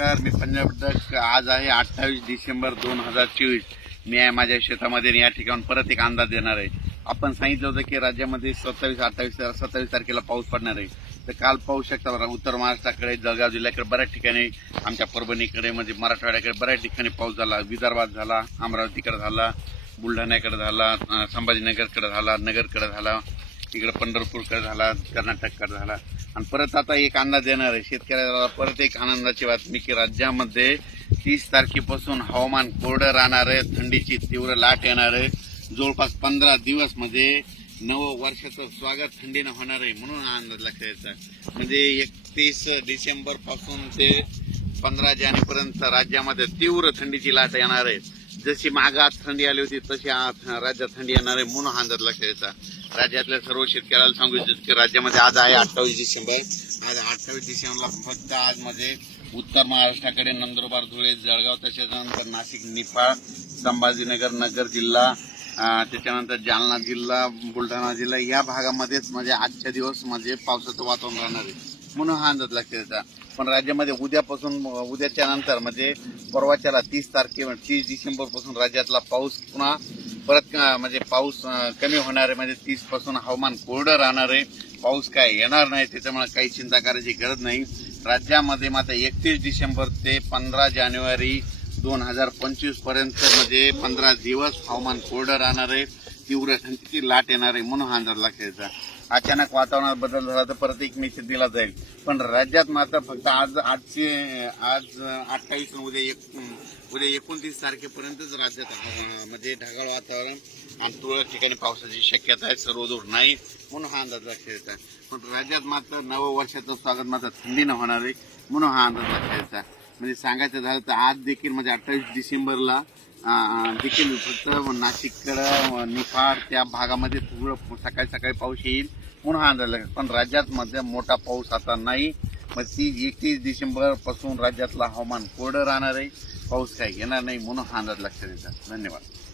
नमस्कार मी पंजाब दश आज आहे अठ्ठावीस डिसेंबर दोन हजार चोवीस मी आहे माझ्या शेतामध्ये या ठिकाणी परत एक अंदाज देणार आहे आपण सांगितलं होतं की राज्यामध्ये सत्तावीस अठ्ठावीस सत्तावीस तारखेला पाऊस पडणार आहे तर काल पाऊस शकता बघा उत्तर महाराष्ट्राकडे जळगाव जिल्ह्याकडे बऱ्याच ठिकाणी आमच्या परभणीकडे म्हणजे मराठवाड्याकडे बऱ्याच ठिकाणी पाऊस झाला विदर्भात झाला अमरावतीकडे झाला बुलढाण्याकडे झाला संभाजीनगरकडे झाला नगरकडे झाला इकडे पंढरपूरकडे झाला कर्नाटककडे झाला आणि परत आता एक अंदाज येणार आहे शेतकऱ्याला परत एक आनंदाची बातमी की राज्यामध्ये तीस तारखेपासून हवामान कोरडं राहणार आहे थंडीची तीव्र लाट येणार आहे जवळपास पंधरा दिवस म्हणजे नव वर्षाचं स्वागत थंडीनं होणार आहे म्हणून हा अंदाज लक्ष यायचा म्हणजे एकतीस डिसेंबर पासून ते पंधरा जानेपर्यंत राज्यामध्ये तीव्र थंडीची लाट येणार आहे जशी मागात थंडी आली होती तशी राज्यात थंडी येणार आहे म्हणून हा अंदाज लक्षात राज्यातल्या सर्व शेतकऱ्याला सांगू इच्छितो की राज्यामध्ये आज आहे अठ्ठावीस डिसेंबर आज अठ्ठावीस डिसेंबरला फक्त आज मध्ये म्हणजे उत्तर महाराष्ट्राकडे नंदुरबार धुळे जळगाव त्याच्यानंतर नाशिक निफाळ संभाजीनगर नगर जिल्हा त्याच्यानंतर जालना जिल्हा बुलढाणा जिल्हा या भागामध्येच म्हणजे आजच्या दिवस म्हणजे पावसाचं वातावरण राहणार आहे म्हणून हा अंदाज लक्षात पण राज्यामध्ये उद्यापासून उद्याच्या नंतर म्हणजे परवाच्याला तीस तारखे तीस डिसेंबरपासून राज्यातला पाऊस पुन्हा परत म्हणजे पाऊस कमी होणार आहे म्हणजे तीस पासून हवामान कोरडं राहणार आहे पाऊस काय येणार नाही त्याच्यामुळे काही चिंता करायची गरज नाही राज्यामध्ये मात्र एकतीस डिसेंबर ते पंधरा जानेवारी दोन हजार पंचवीस पर्यंत म्हणजे पंधरा दिवस हवामान कोरडं राहणार आहे तीव्र थंडीची लाट येणार आहे म्हणून लक्ष खेळचा अचानक वातावरणात बदल झाला तर परत एक मेसेज दिला जाईल पण राज्यात मात्र फक्त आज आजचे आज अठ्ठावीस उद्या एक उद्या एकोणतीस तारखेपर्यंतच राज्यात म्हणजे ढगाळ वातावरण आणि तुरळक ठिकाणी पावसाची शक्यता आहे सर्वदूर नाही म्हणून हा अंदाज खेळचा पण राज्यात मात्र नववर्षाचं स्वागत मात्र थंडीनं होणार आहे म्हणून हा अंदाज खेळचा म्हणजे सांगायचं झालं तर आज देखील म्हणजे अठ्ठावीस डिसेंबरला देखील फक्त नाशिककडं निफाड त्या भागामध्ये थोडं सकाळी सकाळी पाऊस येईल अंदाज आंदोलन पण राज्यात मध्ये मोठा पाऊस आता नाही मग ती एकतीस डिसेंबरपासून राज्यातलं हवामान कोरडं राहणार आहे पाऊस काही येणार नाही म्हणून हा अंदाज लक्षात येतात धन्यवाद